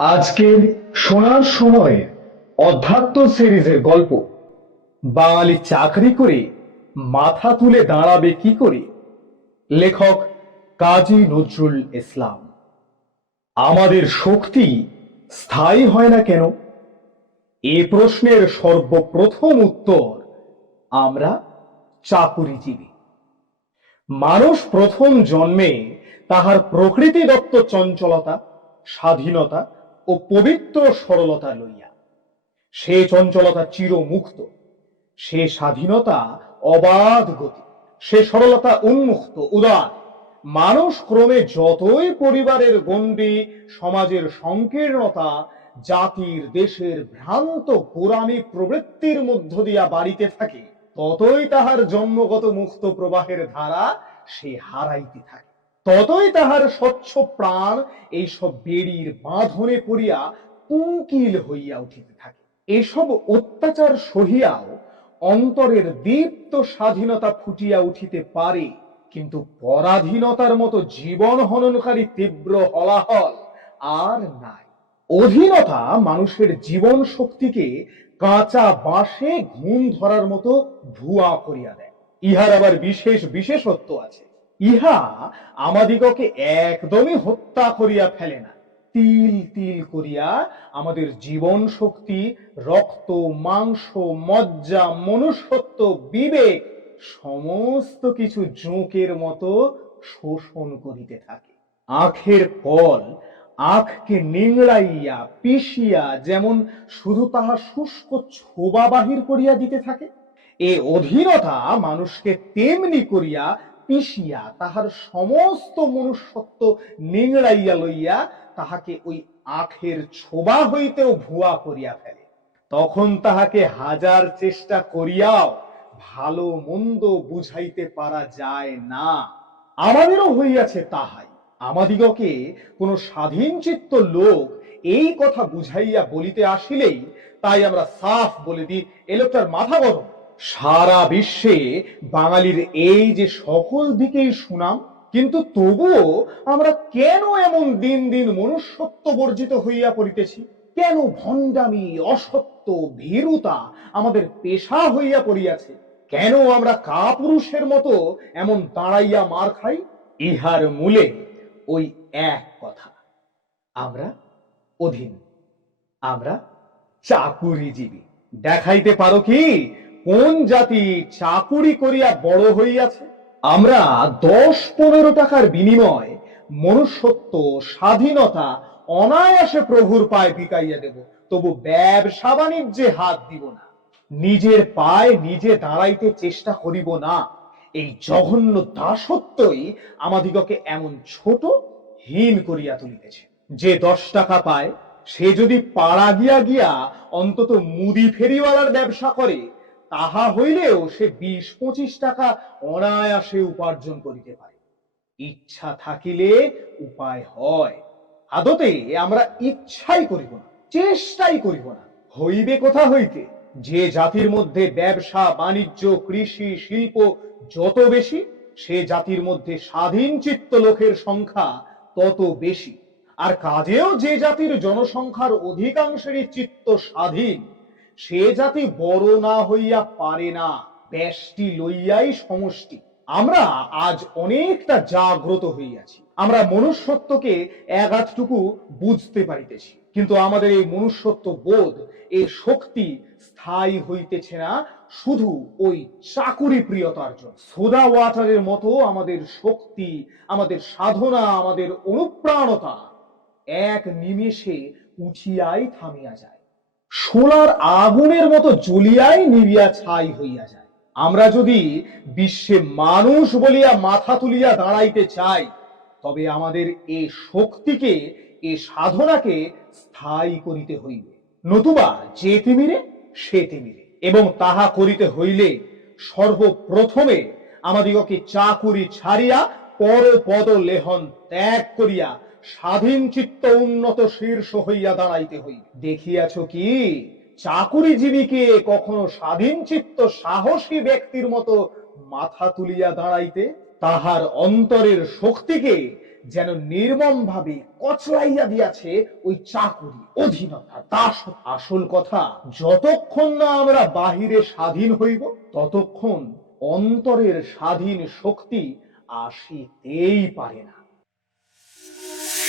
আজকের শোনার সময় অধ্যাত্ম সিরিজের গল্প বাঙালি চাকরি করে মাথা তুলে দাঁড়াবে কি করে, লেখক কাজী নজরুল ইসলাম। আমাদের শক্তি স্থায়ী হয় না কেন? এ প্রশ্নের সর্বপ্রথম উত্তর আমরা চাকুরিজীবী। মানুষ প্রথম জন্মে তাহার প্রকৃতিদত্ত চঞ্চলতা, স্বাধীনতা ও পবিত্র সরলতা লইয়া। সে চঞ্চলতা চিরমুক্ত, সে স্বাধীনতা অবাধ গতি, সে সরলতা উন্মুক্ত উদার। মানুষ ক্রমে যতই পরিবারের গণ্ডি, সমাজের সংকীর্ণতা, জাতির দেশের ভ্রান্ত গোড়ামি প্রবৃত্তির মধ্য দিয়া বাড়িতে থাকে, ততই তাহার জন্মগত মুক্ত প্রবাহের ধারা সে হারাইতে থাকে, ততই তাহার স্বচ্ছ প্রাণ এইসব বেড়ির বাঁধনে পড়িয়া উঙ্কিল হইয়া উঠিতে থাকে। এসব অত্যাচার সহিয়াও অন্তরের দীপ্ত স্বাধীনতা ফুটিয়া উঠিতে পারে, কিন্তু পরাধীনতার মতো জীবন হননকারী তীব্র হলাহল আর নাই। অধীনতা মানুষের জীবন শক্তিকে কাঁচা বাঁশে ঘুম ধরার মতো ভুয়া করিয়া দেয়। ইহার আবার বিশেষ বিশেষত্ব আছে। ইহা আমাদিগকে একদমই হত্যা করিয়া ফেলে না, তিল তিল করিয়া আমাদের জীবন শক্তি, রক্ত, মাংস, মজ্জা, মনুষ্যত্ব, বিবেক সমস্ত কিছু জোঁকের মতো শোষণ করিতে থাকে। আখের কল আখকে নিংড়াইয়া পিষিয়া যেমন শুধু তাহা শুষ্ক ছোবা বাহির করিয়া দিতে থাকে, এ অধীনতা মানুষকে তেমনি করিয়া পিষিয়া তাহার সমস্ত মনুষ্যত্ব নিংড়াইয়া লইয়া তাহাকে ওই আখের ছোবা হইতেও ভুয়া করিয়া ফেলে। তখন তাহাকে হাজার চেষ্টা করিয়াও ভালো মন্দ বুঝাইতে পারা যায় না। আমাদেরও হইয়াছে তাহাই। আমাদিগকে কোন স্বাধীন চিত্ত লোক এই কথা বুঝাইয়া বলিতে আসিলেই তাই আমরা সাফ বলে দিই, এ লোকটার মাথা গরম। সারা বিশ্বে বাঙালির এই যে সকল দিকেই সুনাম, কিন্তু তবুও আমরা কেন এমন দিন দিন মনুষ্যত্ব বর্জিত হইয়া পড়িতেছি? কেন ভণ্ডামি, অসত্য, ভীরুতা আমাদের পেশা হইয়া পড়িয়াছে? কেন আমরা কাপুরুষের মতো এমন দাঁড়াইয়া মার খাই? ইহার মূলে ওই এক কথা, আমরা অধীন, আমরা চাকুরিজীবী। দেখাইতে পারো কি কোন জাতি চাকুরি করিয়া বড় হইয়াছে? আমরা 10-15 টাকার বিনিময় মনুষ্যত্ব, স্বাধীনতা অনায়াসে প্রভুর পায়ে বিকাইয়া দেব, তবু ব্যবসা বাণিজ্যে হাত দিব না। নিজের পায়ে নিজে দাঁড়াইতে চেষ্টা করিব না। এই জঘন্য দাসত্বই আমাদিগকে এমন ছোট, হীন করিয়া তুলিতেছে। যে 10 টাকা পায়, সে যদি পাড়া গিয়া গিয়া অন্তত মুদি ফেরিওয়ালার ব্যবসা করে, তাহা হইলেও সে 20-25 টাকা অনায়াসে উপার্জন করিতে পারে। ইচ্ছা থাকিলে উপায় হয়। আদতে আমরা ইচ্ছাই করিব না, চেষ্টাই করিব না। হইবে কোথা হইতে? যে জাতির মধ্যে ব্যবসা বাণিজ্য, কৃষি, শিল্প যত বেশি, সে জাতির মধ্যে স্বাধীন চিত্ত লোকের সংখ্যা তত বেশি। আর কাজেও যে জাতির জনসংখ্যার অধিকাংশেরই চিত্ত স্বাধীন, সে জাতি বড় না হইয়া পারে না। ব্যষ্টি লইয়াই সমষ্টি। আমরা আজ অনেকটা জাগ্রত হইয়াছি। আমরা মনুষ্যত্বকে এগাতটুকু বুঝতে পারিতেছি, কিন্তু আমাদের এই মনুষ্যত্ব বোধ, এই শক্তি স্থায়ী হইতেছে না শুধু ওই চাকুরি প্রিয়তার জন্য। সোডা ওয়াটারের মতো আমাদের শক্তি, আমাদের সাধনা, আমাদের অনুপ্রাণতা এক নিমেষে উঠিয়াই থামিয়া যায়, সোলার আগুনের মতো জ্বলিয়াই নিভিয়া ছাই হইয়া যায়। আমরা যদি বিশ্বে মানুষ বলিয়া মাথা তুলিয়া দাঁড়াইতে চাই, তবে আমাদের এই শক্তিকে, এই সাধনাকে স্থায়ী করিতে হইবে। নতুবা যে তিমিরে সে তিমিরে, এবং তাহা করিতে হইলে সর্বপ্রথমে আমাদিগকে চাকুরি ছাড়িয়া পরপদ লেহন ত্যাগ করিয়া স্বাধীন চিত্ত উন্নত শীর্ষ হইয়া দাঁড়াইতে হইবে। দেখিয়াছ কি চাকুরিজীবীকে কখনো স্বাধীন চিত্ত সাহসী ব্যক্তির মতো মাথা তুলিয়া দাঁড়াইতে? তাহার অন্তরের শক্তিকে যেন নির্মম ভাবে কচলাইয়া দিয়াছে ওই চাকুরি অধীনতা দাসত্ব। আসল কথা, যতক্ষণ না আমরা বাহিরে স্বাধীন হইব ততক্ষণ অন্তরের স্বাধীন শক্তি আসিতেই পারে না।